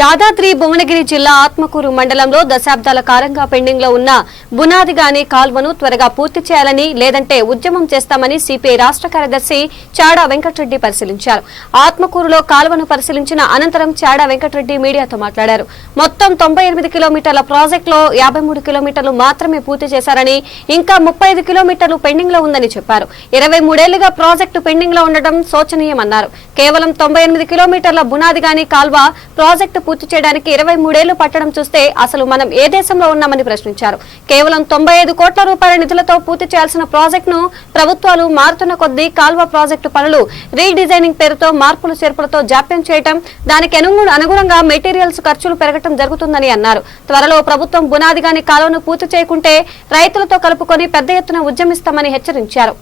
యాదాద్రి భువనగిరి జిల్లా ఆత్మకూరు మండలంలో దశాబ్దాల కాలంగా పెండింగ్ లో ఉన్న బునాదిగాని కాల్వను త్వరగా పూర్తి చేయాలని లేదంటే ఉద్యమం చేస్తామని సిపిఐ రాష్ట్ర కార్యదర్శి చాడా వెంకటరెడ్డి పరిశీలించారు. ఆత్మకూరులో కాల్వను పరిశీలించిన అనంతరం చాడా వెంకటరెడ్డి మీడియాతో మాట్లాడారు. మొత్తం 98 కిలోమీటర్ల ప్రాజెక్టులో 53 కిలోమీటర్లు మాత్రమే పూర్తి చేశారని, ఇంకా 35 కిలోమీటర్లు పెండింగ్ లో ఉందని చెప్పారు. 23 ఏళ్లుగా ప్రాజెక్టు పెండింగ్ లో ఉండడం శోచనీయమన్నారు. కేవలం 98 కిలోమీటర్ల బునాదిగాని కాల్వ ప్రాజెక్టు పూర్తి చేయడానికి 23 ఏళ్లు పట్టడం చూస్తే అసలు మనం ఏ దేశంలో ఉన్నామని ప్రశ్నించారు. కేవలం 95 కోట్ల రూపాయల నిధులతో పూర్తి చేయాల్సిన ప్రాజెక్టును ప్రభుత్వాలు మారుతున్న కొద్దీ కాల్వ ప్రాజెక్టు పనులు రీడిజైనింగ్ పేరుతో మార్పులు చేర్పులతో జాప్యం చేయడం, దానికి అనుగుణంగా మెటీరియల్స్ ఖర్చులు పెరగడం జరుగుతుందని అన్నారు. త్వరలో ప్రభుత్వం బునాదిగాని కాల్వను పూర్తి చేయకుంటే రైతులతో కలుపుకొని పెద్ద ఎత్తున ఉద్యమిస్తామని హెచ్చరించారు.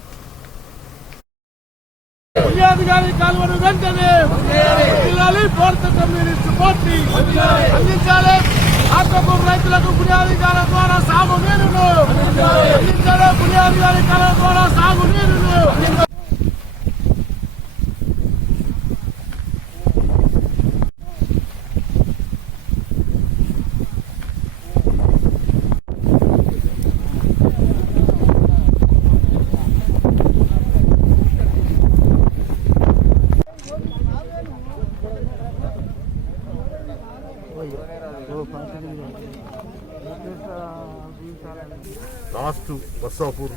బునియాదిగాని కాలువను వెంటనే జిల్లాలి భారత కమ్యూనిస్టు పార్టీ అందించాలి. ఆత్మకూరు రైతులకు బునియాదిగాల ద్వారా సాగునీరును అందించాలి. బునియాదిగాని కాలువ ద్వారా సాగునీరును లాస్ట్ బస్సాపూర్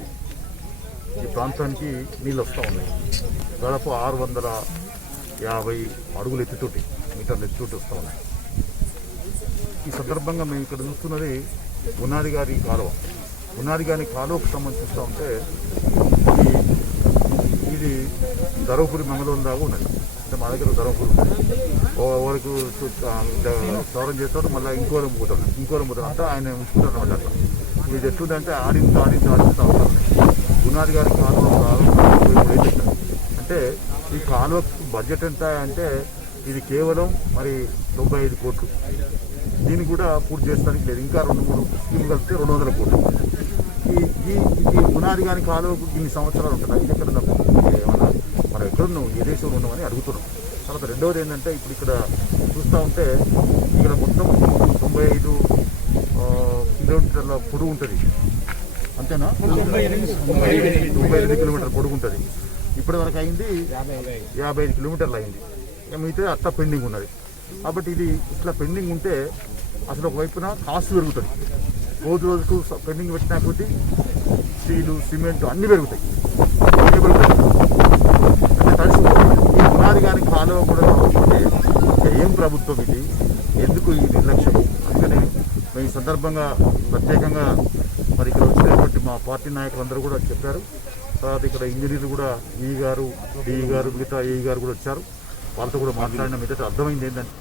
ఈ ప్రాంతానికి నీళ్ళు వస్తూ ఉన్నాయి. దాదాపు 650 అడుగుల ఎత్తుతోటి, మీటర్ల ఎత్తుతోటి వస్తూ ఉన్నాయి. ఈ సందర్భంగా మేము ఇక్కడ చూస్తున్నది బునాదిగాని కాలువ. బునాదిగాని కాలువకు సంబంధించి చూస్తూ ఉంటే ఇది ధర్మపురి మంగళం దాకా ఉన్నది. అంటే మా దగ్గర ధర్మపురి వరకు సౌరం చేస్తారు, మళ్ళీ ఇంకోరం పోతారు అంటే ఆయన ఉంచుకుంటారు అన్నమాట. అట్లా ఇది ఎట్లుందంటే ఆడింత అవసరం. బునాదిగాని కాలువ అంటే ఈ కాలువ బడ్జెట్ ఎంత అంటే ఇది కేవలం మరి 95 కోట్లు. దీన్ని కూడా పూర్తి చేస్తానికి లేదు. ఇంకా 2-3 స్కీమ్ కలిపితే 200 కోట్లు. ఈ బునాదిగాని కాలువకు ఇన్ని సంవత్సరాలు ఉంటుంది. ఇది ఎక్కడ ఏమన్నా మనం ఎక్కడున్నాం, ఏ దేశంలో ఉన్నామని అడుగుతున్నాం. తర్వాత రెండవది ఏంటంటే ఇప్పుడు ఇక్కడ చూస్తూ ఉంటే ఇక్కడ మొత్తం 95 కిలోమీటర్ల పొడుగు ఉంటుంది. అంతేనా? 98 కిలోమీటర్ల పొడుగు ఉంటుంది. ఇప్పటి వరకు అయింది 55 కిలోమీటర్లు అయింది. మిగతా అట్లా పెండింగ్ ఉన్నది. కాబట్టి ఇది ఇట్లా పెండింగ్ ఉంటే అసలు ఒకవైపున కాస్ట్ పెరుగుతుంది. రోజుకు పెండింగ్ పెట్టినా కొద్దీ స్టీలు, సిమెంట్ అన్నీ పెరుగుతాయి. అంటే తడిసి ఈ బునాదిగాని కాలువ కూడా ఏం ప్రభుత్వం ఇది, ఎందుకు ఈ నిర్లక్ష్యం? అందుకని మేము ఈ సందర్భంగా ప్రత్యేకంగా మరి ఇక్కడ వచ్చినటువంటి మా పార్టీ నాయకులందరూ కూడా చెప్పారు. తర్వాత ఇక్కడ ఇంజనీర్లు కూడా ఈ గారు, డిఈ గారు, మిగతా ఏఈ గారు కూడా వచ్చారు. వాళ్ళతో కూడా మాట్లాడిన మీదట అర్థమైంది ఏంటంటే